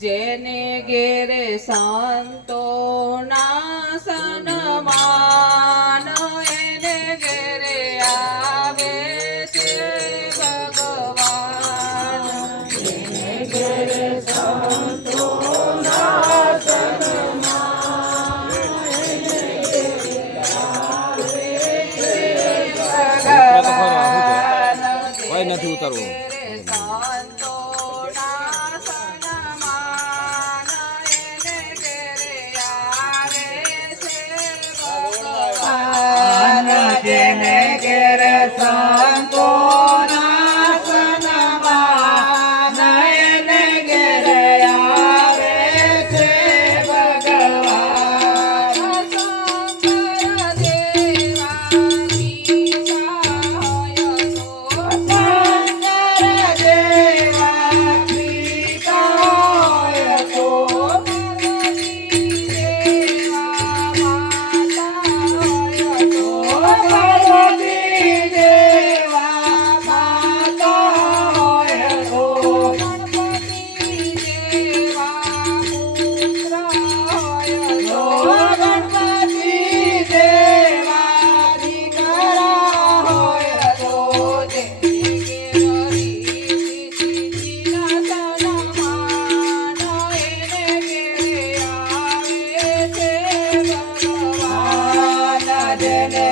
जेने गेरे सांतो नासन मान एने गेरे आवे से भगवान गेरे सांतो नासन मान एने गेरे आवे से भगवान Adene.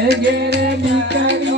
ઘેરે ઘેરે દીકરી